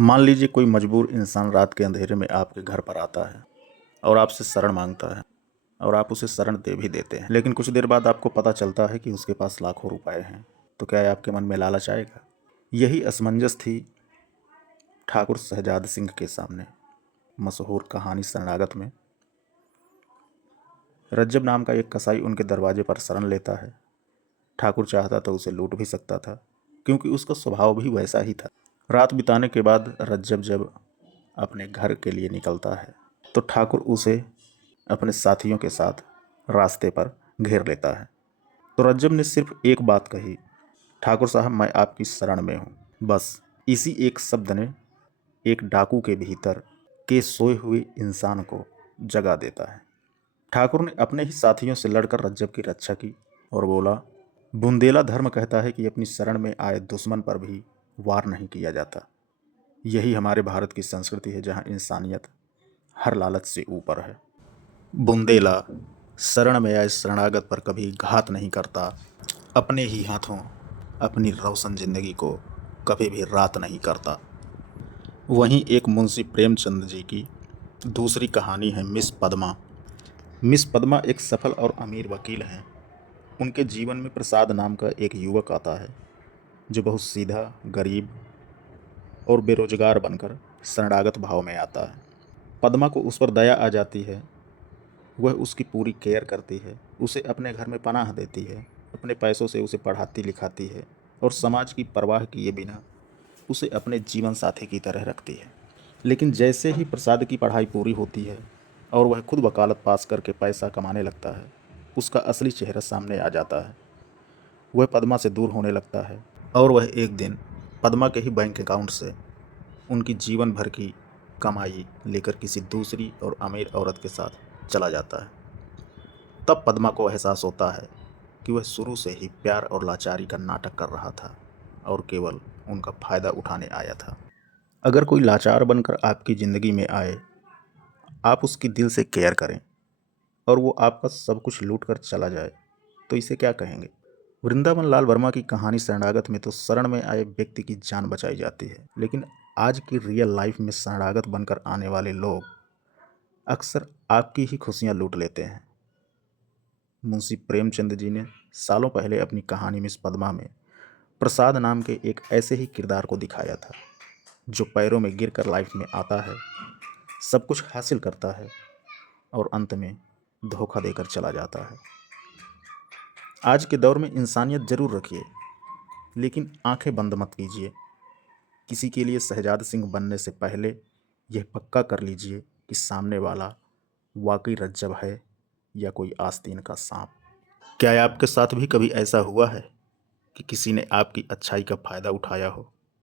मान लीजिए कोई मजबूर इंसान रात के अंधेरे में आपके घर पर आता है और आपसे शरण मांगता है और आप उसे शरण दे भी देते हैं, लेकिन कुछ देर बाद आपको पता चलता है कि उसके पास लाखों रुपए हैं। तो क्या आपके मन में लालच आएगा? यही असमंजस थी ठाकुर शहजाद सिंह के सामने। मशहूर कहानी शरणागत में रज्जब नाम का एक कसाई उनके दरवाजे पर शरण लेता है। ठाकुर चाहता तो उसे लूट भी सकता था, क्योंकि उसका स्वभाव भी वैसा ही था। रात बिताने के बाद रज्जब जब अपने घर के लिए निकलता है तो ठाकुर उसे अपने साथियों के साथ रास्ते पर घेर लेता है। तो रज्जब ने सिर्फ एक बात कही, ठाकुर साहब मैं आपकी शरण में हूँ। बस इसी एक शब्द ने एक डाकू के भीतर के सोए हुए इंसान को जगा देता है। ठाकुर ने अपने ही साथियों से लड़कर रज्जब की रक्षा की और बोला, बुंदेला धर्म कहता है कि अपनी शरण में आए दुश्मन पर भी वार नहीं किया जाता। यही हमारे भारत की संस्कृति है, जहाँ इंसानियत हर लालच से ऊपर है। बुंदेला शरण में आए शरणागत पर कभी घात नहीं करता, अपने ही हाथों अपनी रोशन जिंदगी को कभी भी रात नहीं करता। वहीं एक मुंशी प्रेमचंद जी की दूसरी कहानी है मिस पद्मा। मिस पद्मा एक सफल और अमीर वकील हैं। उनके जीवन में प्रसाद नाम का एक युवक आता है जो बहुत सीधा, गरीब और बेरोजगार बनकर शरणागत भाव में आता है। पद्मा को उस पर दया आ जाती है। वह उसकी पूरी केयर करती है, उसे अपने घर में पनाह देती है, अपने पैसों से उसे पढ़ाती लिखाती है और समाज की परवाह किए बिना उसे अपने जीवन साथी की तरह रखती है। लेकिन जैसे ही प्रसाद की पढ़ाई पूरी होती है और वह खुद वकालत पास करके पैसा कमाने लगता है, उसका असली चेहरा सामने आ जाता है। वह पद्मा से दूर होने लगता है और वह एक दिन पद्मा के ही बैंक अकाउंट से उनकी जीवन भर की कमाई लेकर किसी दूसरी और अमीर औरत के साथ चला जाता है। तब पद्मा को एहसास होता है कि वह शुरू से ही प्यार और लाचारी का नाटक कर रहा था और केवल उनका फ़ायदा उठाने आया था। अगर कोई लाचार बनकर आपकी ज़िंदगी में आए, आप उसकी दिल से केयर करें और वो आपका सब कुछ लूट कर चला जाए, तो इसे क्या कहेंगे? वृंदावन लाल वर्मा की कहानी शरणागत में तो शरण में आए व्यक्ति की जान बचाई जाती है, लेकिन आज की रियल लाइफ में शरणागत बनकर आने वाले लोग अक्सर आपकी ही खुशियां लूट लेते हैं। मुंशी प्रेमचंद जी ने सालों पहले अपनी कहानी मिस पद्मा में प्रसाद नाम के एक ऐसे ही किरदार को दिखाया था, जो पैरों में गिरकर लाइफ में आता है, सब कुछ हासिल करता है और अंत में धोखा देकर चला जाता है। आज के दौर में इंसानियत जरूर रखिए, लेकिन आंखें बंद मत कीजिए। किसी के लिए शहजाद सिंह बनने से पहले यह पक्का कर लीजिए कि सामने वाला वाकई रज्जब है या कोई आस्तीन का सांप। क्या आपके साथ भी कभी ऐसा हुआ है कि किसी ने आपकी अच्छाई का फ़ायदा उठाया हो